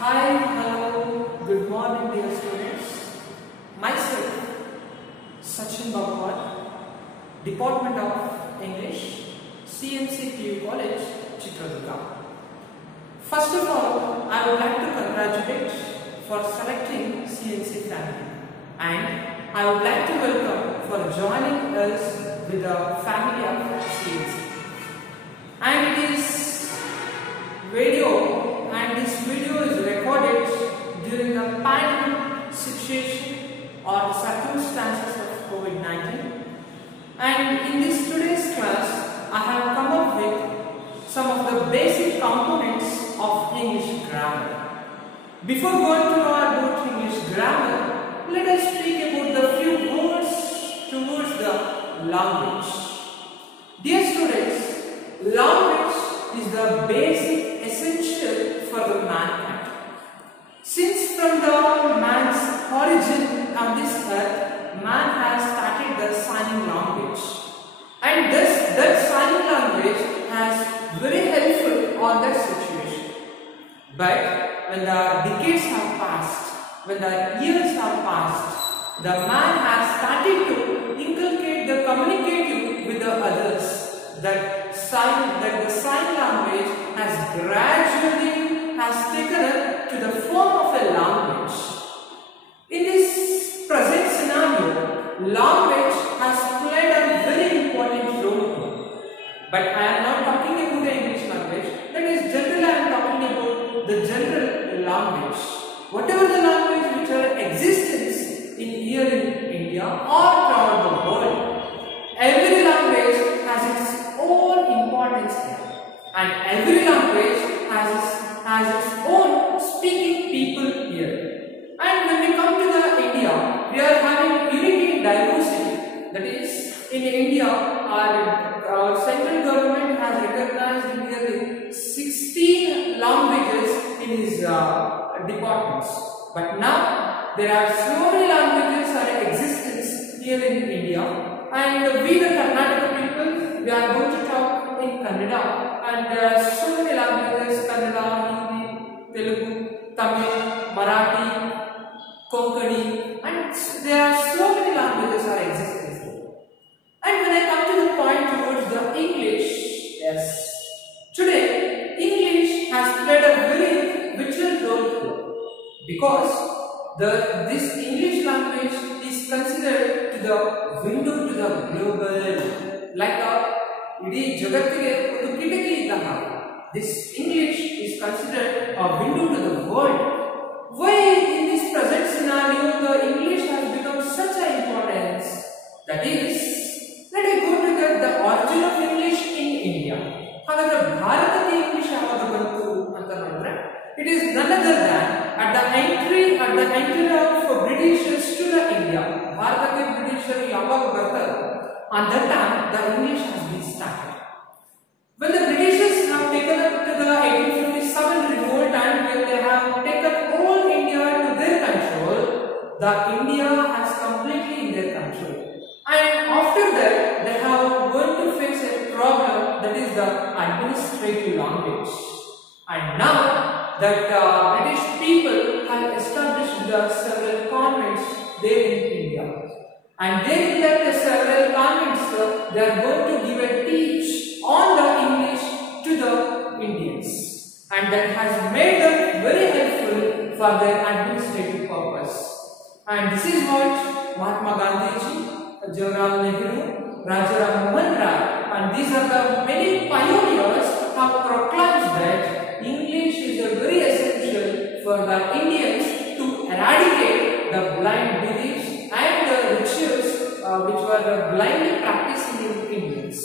Hi, hello, good morning dear students. Myself, Sachin Bhagwan, Department of English, CMC PU College, Chitradurga. First of all, I would like to congratulate for selecting CMC family, and I would like to welcome for joining us with the family of CMC. And it is video. And this video is recorded during the pandemic situation or the circumstances of COVID-19. And in this today's class, I have come up with some of the basic components of English grammar. Before going to know about English grammar, let us speak about the few words towards the language. Dear students, language is the basic essential for the mankind. Since from the man's origin on this earth, man has started the signing language, and thus that signing language has very helpful on that situation. But when the decades have passed, when the years have passed, the man has started to inculcate the communicative with the others. That the sign language has gradually taken up to the form of a language. In this present scenario, language has played a very important role. But I am not talking about the English language. That is generally I am talking about the general language. Whatever the language which are existence here in India or throughout the world, every language has its own importance here, and every language has its own speaking people here. And when we come to the India, we are having unity in diversity. That is, in India, our central government has recognized nearly 16 languages in its departments. But now there are so many languages are in existence here in India, and we the Karnataka people, we are going to talk in Kannada, and there are so many languages: Kannada, Hindi, Telugu, Tamil, Marathi, Konkani, and there are so many languages are existing. And when I come to the point towards the English, yes, today English has played a very vital role here, because this English language is considered to the window to the global, like idee jagattige odu kitaki iddaha. This English is considered a window to the world. Why in this present scenario the English has become such an importance? That is, let us go to the origin of English in India. However, Bharataki English yavaga bantu anta nodre, it is none other than at the entry of Britishers to the India. Bharataki Britishers yavaga bartaro, on that time the English has been started. When the Britishers have taken up to the 1857 revolt, and when they have taken all India to their control, the India has completely in their control. And after that, they have going to face a problem, that is the administrative language. And now that British people have established the several convents there in India. And there in that several convents, they are going to give a teach on the English to the Indians. And that has made them very helpful for their administrative purpose. And this is what Mahatma Gandhiji, Jawaharlal Nehru, Rajaram Mohan Rai, and these are the many pioneers have proclaimed that English is a very essential for the Indians to eradicate the blind beliefs and the rituals which were blindly practicing in Indians.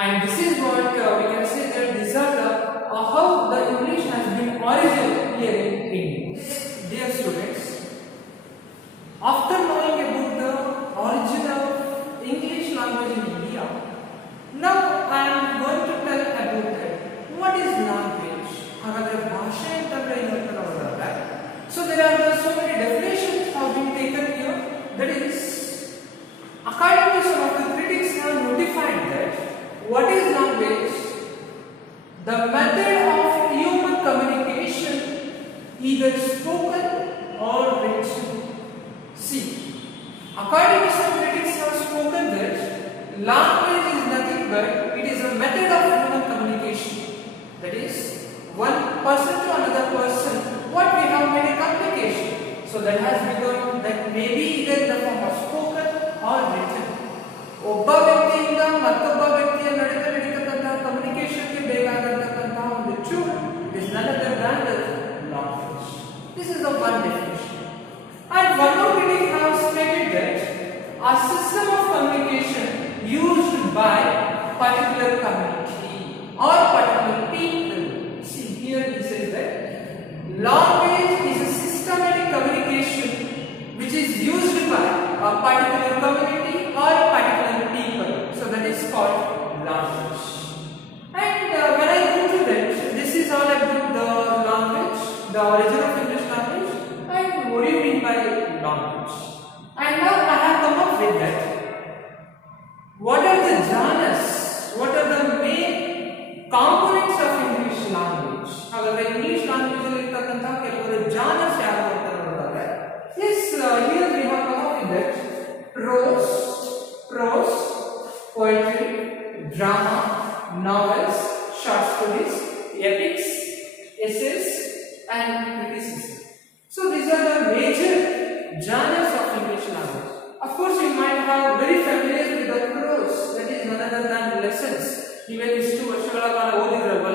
And this is what we can say that these are the how the English has been originated here in India. Dear students, after knowing about the origin of English language in India, now I am going to tell about that. What is language? So there are so many definitions have been taken here. That is, according to some of the critics have notified that what is language? The method of human communication either spoken or written. See, according to some critics have spoken that language is nothing but it is a method of human communication. That is, one person to another person, what we have made a communication. So that has become that maybe either in the form of spoken or written. ಒಬ್ಬ ವ್ಯಕ್ತಿಯಿಂದ ಮತ್ತೊಬ್ಬ ವ್ಯಕ್ತಿಯ ನಡುವೆ ನಡೆಯತಕ್ಕಂತಹ communication ಗೆ ಬೇಕಾಗಿರತಕ್ಕಂತಹ ಒಂದು tool is none other than the language. This is the one definition. And one more critic has stated that a system of communication used by particular community or particular people. See, here he says that language is a systematic communication which is used by a particular community or particular people. So that is called language. And when I go to that, this is all about the language, the origin of English language, and what do you mean by language. And now I have come up with that. What are the genres? What are the main components of English language? However, English language is the genres. Yes, here we have come up with that. Prose, poetry, drama, novels, short stories, epics, essays, and criticism. So these are the major genres of English language. Of course, you might have very familiar with the prose, that is none other than lessons. Even these 2 ವರ್ಷಗಳ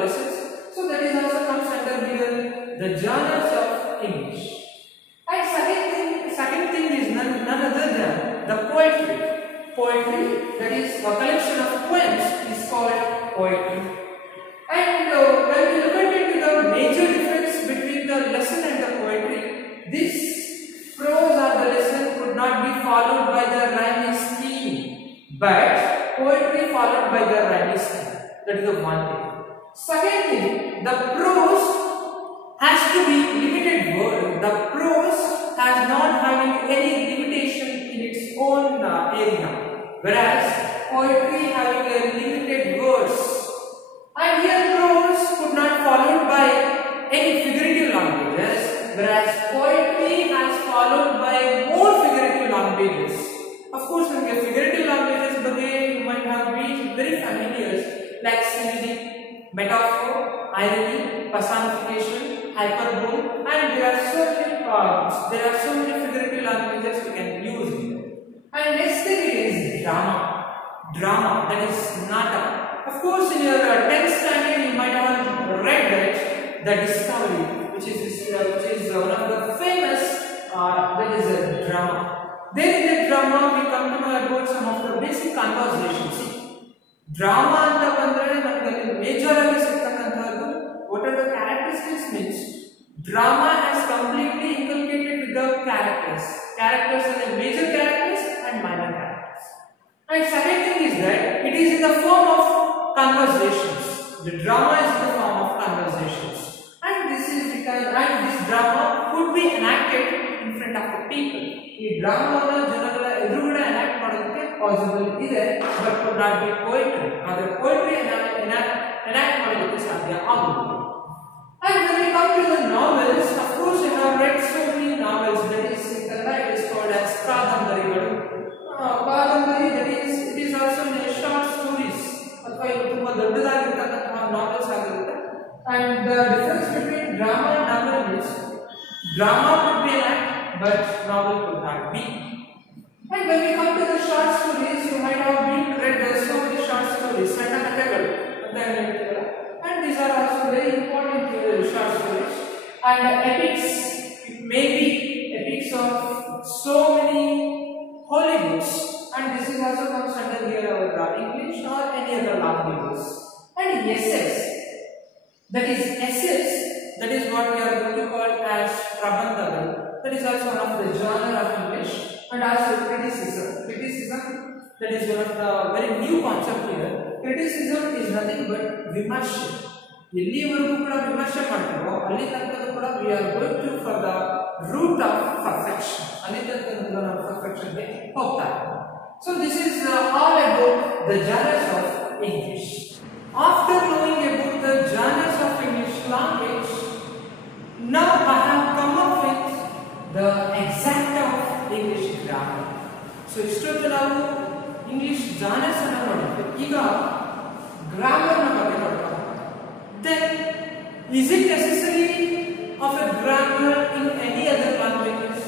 lessons. So that is also comes under here the genres of English. And second thing is none other than the poetry. Poetry, that is a collection of poems, is called poetry. And when we look at it, the major difference between the lesson and the poetry, this prose or the lesson could not be followed by the rhyming scheme, but poetry followed by the rhyming scheme. That is the one thing. Second thing, the prose has to be limited word. The prose has not having any limitation in its own area, whereas poetry having a limited words. And here prose could not followed by any figurative languages, whereas poetry has followed by more figurative languages. Of course, when we have figurative languages, but you might have been very familiar, like simile, metaphor, irony, personification, hyperbole, and there are so many figurative languages we can use here. And next thing is drama. That is nata. Of course, in your 10th standard, you might have read that the Discovery, which is one of the famous. That is a drama. Then in the drama, we come to know about some of the basic conversations. Drama and the major what are the characteristics means drama has completely inculcated with the characters are the major characters and minor characters. And second thing is that it is in the form of conversations. The drama is in the form of conversations, and this drama could be enacted in front of the people. This drama ಜನಗಳ ಎದುರುಗಡೆ enact ಮಾಡೋದಕ್ಕೆ possible ಇದೆ, but could not be poetry. ಆದರೆ poetry enact ಮಾಡೋದಕ್ಕೆ ಸಾಧ್ಯ ಆಗುವುದಿಲ್ಲ. And when we come to the novels, of course you have read so many novels. That is in Kannada it is called as ಕಾದಂಬರಿಗಳು. ಕಾದಂಬರಿ, that is it is also short stories ಅಥವಾ ಇದು ತುಂಬಾ ದೊಡ್ಡದಾಗಿರತಕ್ಕಂತಹ novels ಆಗಿರುತ್ತೆ. And the difference between drama and novel is drama could be an act, but novel could not be. And when we come to the short stories, you might have read so many short stories, ಸಣ್ಣ ಕಥೆಗಳು ಅಂತ ಹೇಳ್ತಾರೆ. And these are also very important short stories. And epics, it may be epics of so many holy books, and this is also comes under here our English or any other languages. And essays, that is what we are going to call as prabandhagal. That is also one of the genre of English. And also criticism, that is one of the very new concept here. Criticism is nothing but vimarsha. ಎಲ್ಲಿವರೆಗೂ ಕೂಡ ವಿಮರ್ಶೆ ಮಾಡ್ತೀವೋ ಅಲ್ಲಿ ತನಕ ಕೂಡ we are going to for the root of perfection. ಅಲ್ಲಿ ತನಕ ನಾವು perfection ಗೆ ಹೋಗ್ತಾ ಇದ್ದೀವಿ. So this is all about the genres of English. After knowing about the genres of English language, now I have so ಇಷ್ಟೊತ್ತು ನಾವು English genres ಅನ್ನು ನೋಡಿದ್ವಿ. ಈಗ ಗ್ರಾಮರ್ ನ ಬಗ್ಗೆ ನೋಡೋಣ. Then is it necessary of a grammar in any other languages?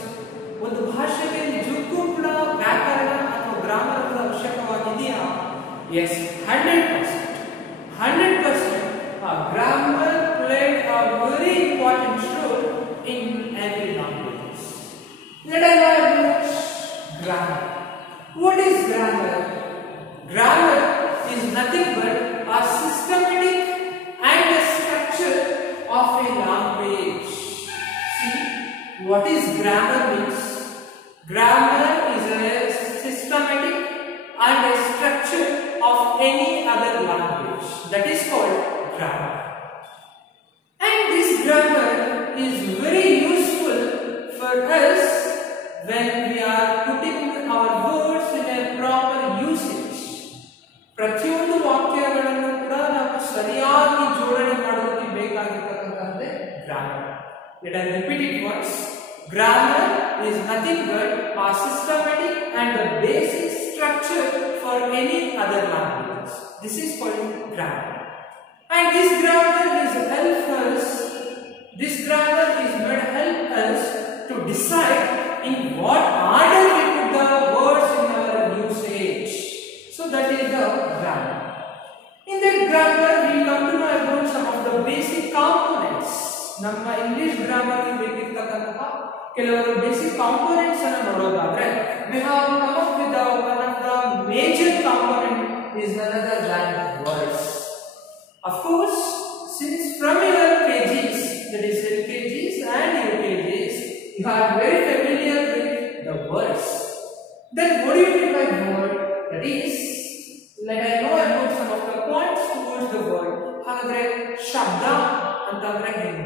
ಒಂದು ಭಾಷೆಗೆ ನಿಜಕ್ಕೂ ಕೂಡ ವ್ಯಾಕರಣ ಅಥವಾ ಗ್ರಾಮರ್ ಅನ್ನು ಅವಶ್ಯಕವಾಗಿದೆಯಾ? Yes, 100%. 100%. Grammar played a very important role in every language. Let us know about grammar. What is grammar? Grammar is nothing but a systematic and a structure of a language. See, what is grammar means? Grammar is a systematic and a structure of any other language. That is called grammar. And this grammar is very useful for us when we are putting our words in a proper usage. ಪ್ರತಿಯೊಂದು ವಾಕ್ಯಗಳನ್ನು ಕೂಡ ನಾವು ಸರಿಯಾಗಿ ಜೋಡಣೆ ಮಾಡೋದಕ್ಕೆ ಬೇಕಾಗಿರತಕ್ಕಂತಹದ್ದೇ grammar. Let us repeat it once. Grammar is nothing but a systematic and the basic structure for any other language. This is called grammar. And this grammar is help us. This grammar is meant to help us to decide in what order we put the words in our usage. So that is the grammar. In that grammar, we come to know about some of the basic components. ನಮ್ಮ English grammar ಗೆ ಬೇಕಿರತಕ್ಕಂತಹ ಕೆಲವು basic components ಅನ್ನು ನೋಡೋದಾದ್ರೆ, we have come up with one of the major component is none other than words. Of course, since from your KGs, that is LKGs and UKGs, you are very familiar with the words. Then what do you mean by word? That is, let I know about some of the points towards the word. ಹಾಗಾದ್ರೆ ಶಬ್ದ ಅಂತಂದ್ರೆ ಏನು?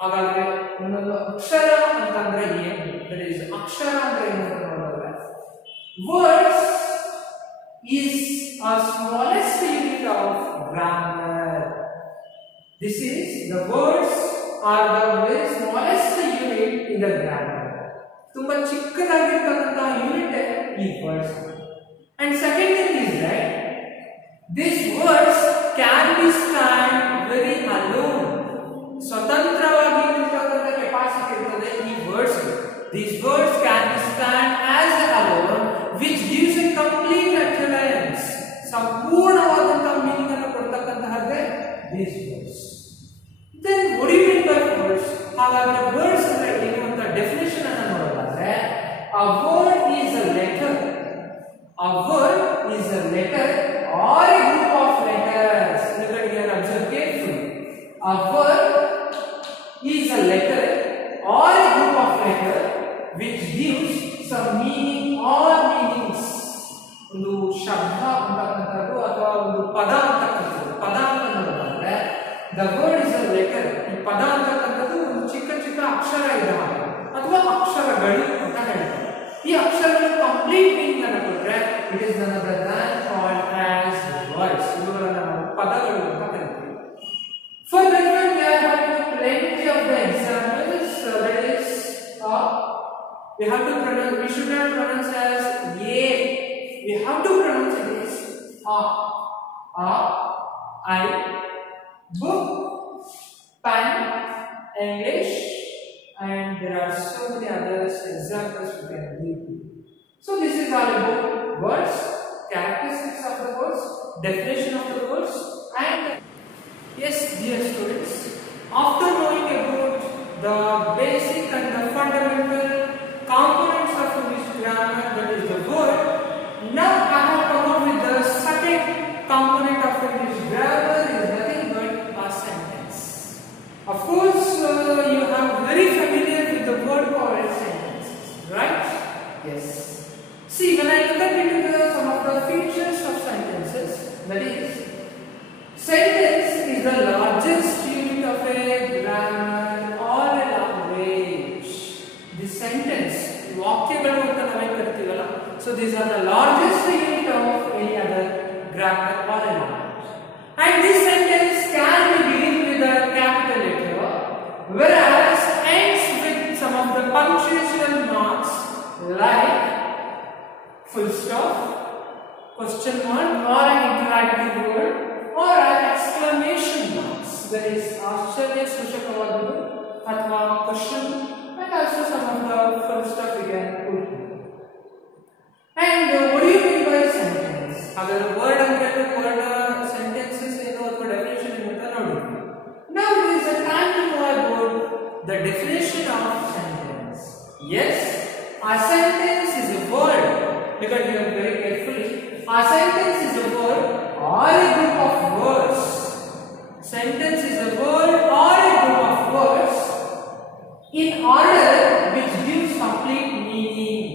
ಹಾಗಾದ್ರೆ ಒಂದೊಂದು ಅಕ್ಷರ ಅಂತಂದ್ರೆ ಏನು? That is, ಅಕ್ಷರ ಅಂದ್ರೆ ಏನು ಅಂತ ನೋಡೋದಾದ್ರೆ, words is a smallest unit of grammar. This is, the words are the very smallest unit in the grammar. ತುಂಬಾ ಚಿಕ್ಕದಾಗಿರ್ತಕ್ಕಂತಹ ಯೂನಿಟ್ ಈ words. And second thing is that these words can be stand very alone. ಸ್ವತಂತ್ರವಾಗಿ ನಿಲ್ಲತಕ್ಕಂತ capacity ಇರ್ತದೆ ಈ words. These words can be stand as alone, which gives a complete utterance. ಸಂಪೂರ್ಣವಾದಂತಹ meaning ಅನ್ನು ಕೊಡ್ತಕ್ಕಂತಹದ್ದೇ these words. Then what do you mean by words? ಹಾಗಾದ್ರೆ words ಅಂದ್ರೆ ಏನು ಅಂತ ಡೆಫಿನಿಷನ್ ಅನ್ನು ನೋಡೋದಾದ್ರೆ, a word is a letter. A word is a letter or a group of letters. Look at here, observe carefully. A word is a letter or a group of letters which gives some meaning or meanings. ಒಂದು ಶಬ್ದ ಅಂತಕ್ಕಂಥದ್ದು ಅಥವಾ ಒಂದು ಪದ ಅಂತಕ್ಕಂಥದ್ದು, ಪದ ಅಂತ ನೋಡೋದಾದ್ರೆ the word is a letter. ಈ ಪದ ಅಂತಕ್ಕಂಥದ್ದು ಒಂದು ಚಿಕ್ಕ ಚಿಕ್ಕ ಅಕ್ಷರ ಇದೆ ಅಥವಾ ಅಕ್ಷರಗಳು ಅಂತ ಹೇಳ್ತಾರೆ. ಈ ಅಕ್ಷರಗಳು ಕಂಪ್ಲೀಟ್ ಮೀನಿಂಗ್ ಅನ್ನು ಕೊಟ್ಟರೆ ಇಟ್ ಇಸ್ ನನ್ other than called as words. ಇವುಗಳನ್ನು ನಾವು ಪದಗಳು ಅಂತ ಕರೀತೀವಿ. For that one we are having plenty of the examples. That is, we have to pronounce, we should not pronounce as a, we have to pronounce it as I, book, pen, English, and there are so many other examples we can give. So this is all about words, characteristics of the words, definition of the words, and yes, dear students, after knowing about the basic and the fundamental components of English grammar, that is the word, now I have come up with the second component of English grammar is nothing but a sentence. Of course, you are very familiar with the word called sentences, right? Yes. See, when I look at into some of the features of sentences, that is, sentence is the largest unit of a grammar or a language. This sentence, ವಾಕ್ಯಗಳು ಅಂತ ನಾವೇನು ಕರಿತೀವಲ್ಲ, so these are the largest unit of any other grammar or a language. And this sentence can be beginning with a capital letter, whereas ends with some of the punctuational marks like full question mark or an interrogative word or an exclamation marks. That is Australia Sushakavadu Atma question and also some of the full stuff we can put here. And what do you mean by sentence? Agar word and word sentences in our definition in now there is a time to know about the definition of sentence. Yes, a sentence is a word. Look at here very carefully. A sentence is a word or a group of words. Sentence is a word or a group of words in order which gives complete meaning.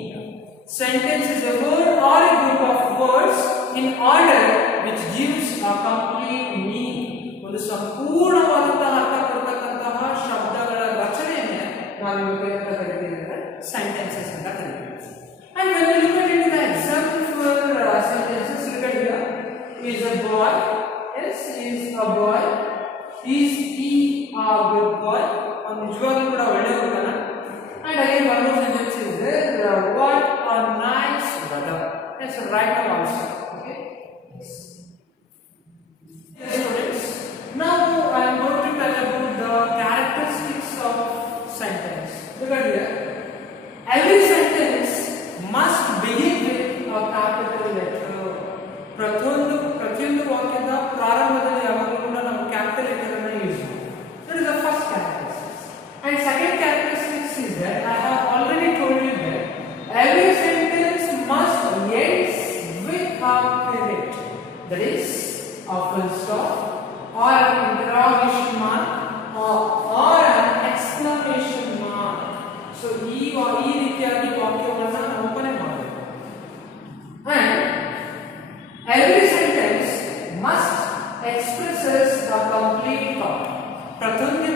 Sentence is a word or a group of words in order which gives a complete meaning. ಒಂದು ಸಂಪೂರ್ಣವಾದಂತಹ ಅರ್ಥ ಕೊಡತಕ್ಕಂತಹ ಶಬ್ದಗಳ ರಚನೆಯನ್ನೇ ನಾವು ಏನಂತ ಕರಿತೀವಿ ಅಂದ್ರೆ sentences ಅಂತ ಕರಿತೀವಿ. And when we look at the example for sentences, look at here. Is a boy. Yes, is a boy. Is he a good boy? ಒಂದು ನಿಜವಾಗ್ಲೂ ಕೂಡ ಒಳ್ಳೆಯ ಹುಡುಗನ. And again one more sentence is there. What a nice weather. Yes, right now also. Okay. Yes, students. Now I am going to tell about the characteristics of sentence. Look at here. Every sentence must begin with a capital letter. ಪ್ರತಿಯೊಂದು ವಾಕ್ಯದ ಪ್ರಾರಂಭದಲ್ಲಿ ಯಾವಾಗಲೂ ಕೂಡ ನಾವು capital letter ಅನ್ನು use ಮಾಡ್ತೀವಿ. That is the first characteristic. And second characteristic is that I have already told you that every sentence must end with a period. That is a full stop or an interrogation mark or an exclamation mark. So ಈ ರೀತಿಯಾಗಿ ವಾಕ್ಯವನ್ನು open ಮಾಡಬೇಕು. And every sentence must expresses a complete thought. ಪ್ರತಿಯೊಂದು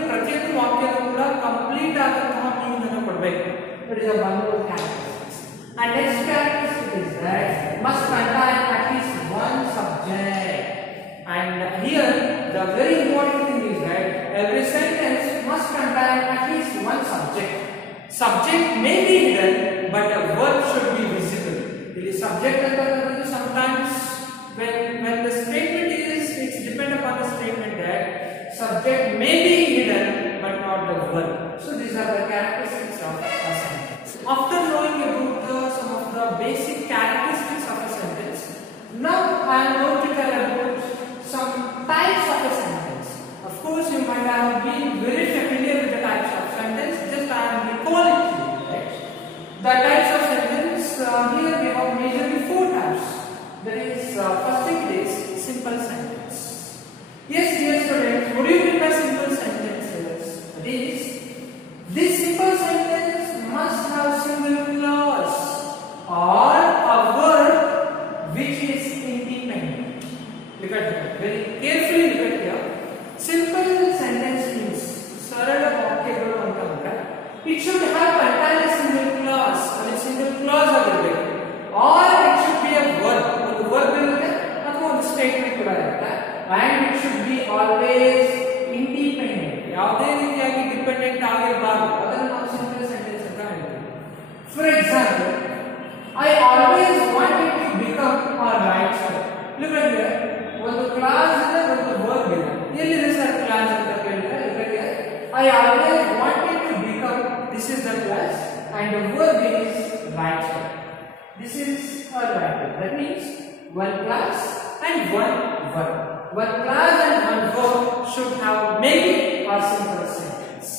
ವಾಕ್ಯವು ಕೂಡ complete ಆದಂತಹ meaning ಅನ್ನು ಕೊಡಬೇಕು. That is one more characteristic. And next characteristic is that must contain at least one subject. And here the very important thing is that every sentence must contain at least one subject. Subject may be hidden, but a verb should be visible. The subject and sometimes when the statement is, it's depend upon the statement that subject may be hidden, but not the verb. So these are the characteristics of a sentence. After knowing about some of the basic characteristics of a sentence, now I am going to tell about some types of a sentence. Of course, you might have been very familiar with the types of sentence. Just I am recalling to you, right? The types of sentence here we have majorly four types. That is, first thing is simple sentence. Yes, dear students, what do you mean by simple sentences? That is, this simple sentence must have single clause or a verb which is independent. Look at that. Very carefully look at here. Simple sentence means sarala vakyagalu anta andre it should have contain a single clause or a single clause agirbeku or it should be a verb. One verb irutte athwa one statement kuda irutte and it should be always independent. Yavade reetiyagi dependent agirbaardu adannu ನಾವು simple sentence anta ಹೇಳ್ತೀವಿ. For example, I always wanted to become a writer. Look at here. ಒಂದು class ಇದೆ ಒಂದು verb ಇದೆ. ಎಲ್ಲಿದೆ sir class ಅಂತ ಕೇಳಿದ್ರೆ ಇದಕ್ಕೆ I always wanted to become, this is the class and the verb is writer. This is a writer. That means one class and one verb. One class and one verb should have maybe a simple sentence.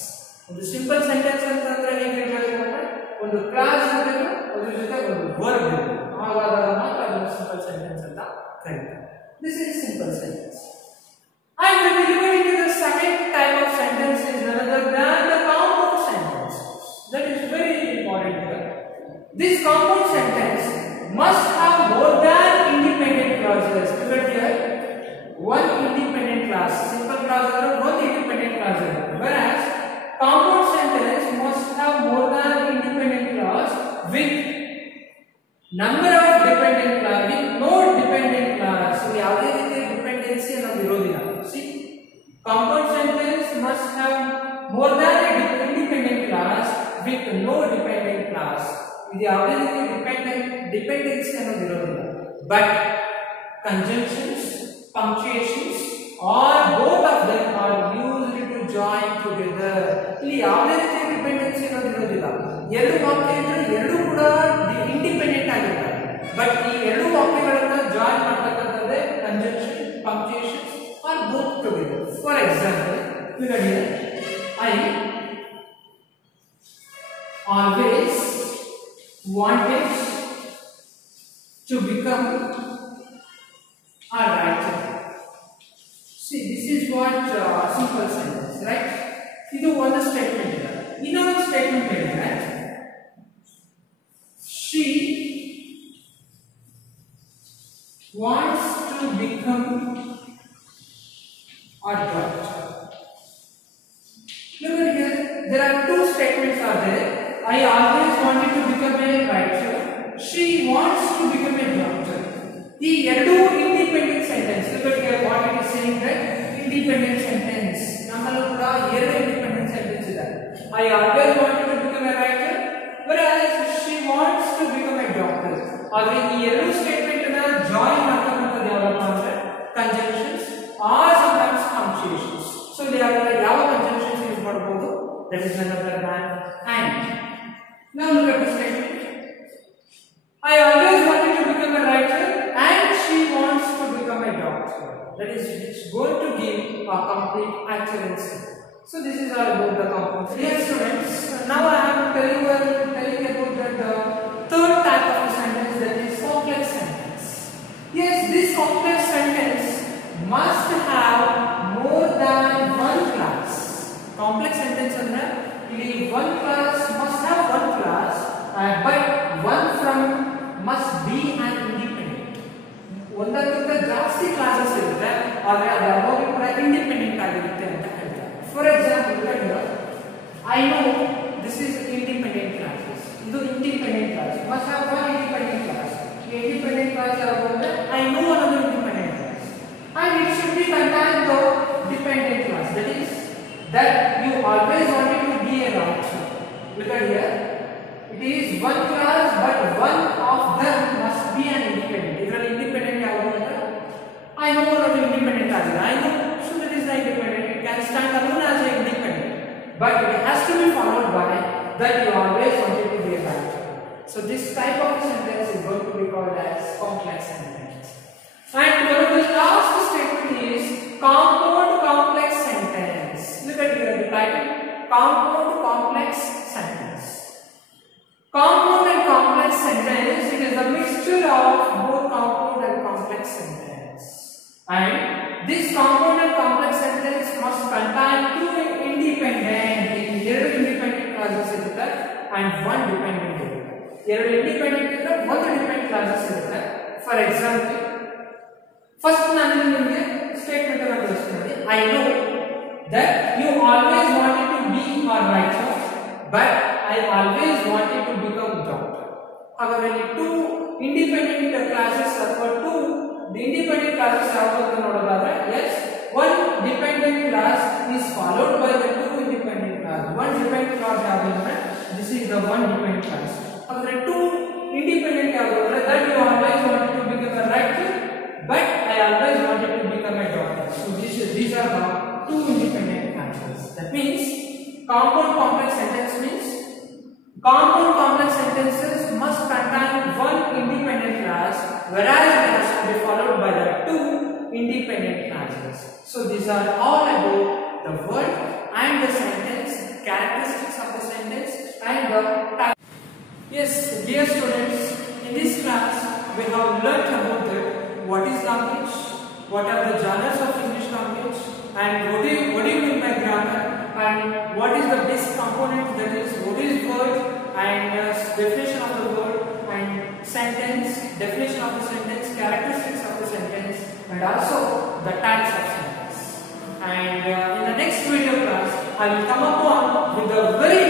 ಒಂದು simple sentence ಅಂತಂದ್ರೆ ಹೇಗಿರಬೇಕು ಅಂದ್ರೆ ಒಂದು class ಇರಬೇಕು ಅದರ ಜೊತೆ ಒಂದು verb ಇರಬೇಕು. ಆವಾಗ ಮಾತ್ರ ಅದನ್ನು simple sentence ಅಂತ ಕರೀತಾರೆ. This is simple sentence. And when we look into the second type of sentence is none other than the compound sentence. That is very important here. This compound sentence must have more than independent clauses. Look at here. One independent clause. Simple clause or one independent clause. Whereas compound sentence must have more than independent clause with number of dependent clause with no dependent clause. So ಯಾವುದೇ ರೀತಿಯ dependency ಅನ್ನೋದು ಇರೋದಿಲ್ಲ. See, compound sentence must have more than a independent clause with no dependent clause. ಇದು ಯಾವುದೇ ರೀತಿಯ dependency ಅನ್ನೋದು ಇರೋದಿಲ್ಲ. But conjunctions, punctuations, or both of them are used to join together. ಇಲ್ಲಿ ಯಾವುದೇ ರೀತಿಯ ಡಿಪೆಂಡೆನ್ಸಿ ಇರೋದಿಲ್ಲ. ಎರಡು ವಾಕ್ಯ ಇದ್ರೆ ಎರಡು ಕೂಡ ಇಂಡಿಪೆಂಡೆಂಟ್ ಆಗಿರ್ತವೆ. ಬಟ್ ಈ ಎರಡು ವಾಕ್ಯಗಳನ್ನು join ಮಾಡತಕ್ಕಂಥದ್ದೇ conjunction, punctuations, or both together. For example, look at here. I always wanted to become a writer. See, this is what simple sentence, right? This is one statement. Another statement is she wants to become a doctor. Look at here. There are two statements are there. I always wanted to become a writer. She wants to become a doctor. The two independent sentence. Look at here what it is saying, that independent sentence. Nammallu kuda independent sentence ide. I always wanted to become a writer, whereas she wants to become a doctor. Adre ee statement na join ಮಾಡ್ತಕ್ಕಂಥದ್ದು ಯಾವಪ್ಪ ಅಂದ್ರೆ conjunctions or sometimes punctuations. So they are ಯಾವ conjunctions use ಮಾಡಬಹುದು? That is none other than and. Now look at the statement. I always wanted to become a writer and she wants to become a doctor. That is, it's going to give a complete accuracy. So this is all about the compounds. Dear students, now I am telling about the third type of sentence, that is complex sentence. Yes, this complex sentence must have more than one class. Complex sentence andre one class must have one class, but one from must be an independent. ಒಂದಕ್ಕಿಂತ ಜಾಸ್ತಿ classes ಇರುತ್ತೆ, ಆದರೆ ಅದು ಯಾವಾಗಲೂ ಕೂಡ independent ಆಗಿರುತ್ತೆ ಅಂತ ಹೇಳ್ತಾರೆ. For example, I know this is independent classes. ಇದು independent class. Must have one independent class. Independent class ಯಾವುದು ಅಂದ್ರೆ I know another independent class. And it should be contained the dependent class. That is, that you always wanted to be a writer. Look at here. It is one class, but one of them must be an independent. ಇದರಲ್ಲಿ independent ಯಾವುದು ಅಂದ್ರೆ I know another independent ಆಗಿದೆ. I know, so that is the independent. It can stand alone as an independent, but it has to be followed by that you always wanted to be a writer. So this type of sentence is going to be called as complex sentence. And one of the last statement is compound complex sentence. Look at here the title, compound complex sentence. Compound and complex sentence, it is a mixture of both compound and complex sentence. And this compound and complex sentence must contain two independent clauses irutte and one dependent irutte. ಎರಡು independent irutte, ಒಂದು dependent clauses irutte. For example, first ನಾನು ನಿಮಗೆ statement ಅನ್ನು ತಿಳಿಸ್ತೀನಿ. I know that you always wanted to be a writer, but I always wanted to become doctor. However, two independent classes or two independent classes ಯಾವುದು ಅಂತ ನೋಡೋದಾದ್ರೆ, yes, one dependent class is followed by the two independent class. One dependent class ಯಾವುದು ಅಂದ್ರೆ this is the one dependent class. However, two independent ಯಾವುದು ಅಂದ್ರೆ that you always wanted to become a writer, but I always wanted to become a doctor. So these are the two independent classes. That means compound complex sentence means compound complex sentences must contain one independent class, whereas it has to be followed by the two independent classes. So these are all about the word and the sentence, characteristics of the sentence and the type. Yes, dear students, in this class we have learnt about that what is language, what are the genres of English language, and what do you mean by grammar, and what is the basic component, that is what is word and definition of the word, and sentence, definition of the sentence, characteristics of the sentence, and also the types of sentence. And in the next video class I will come up with a very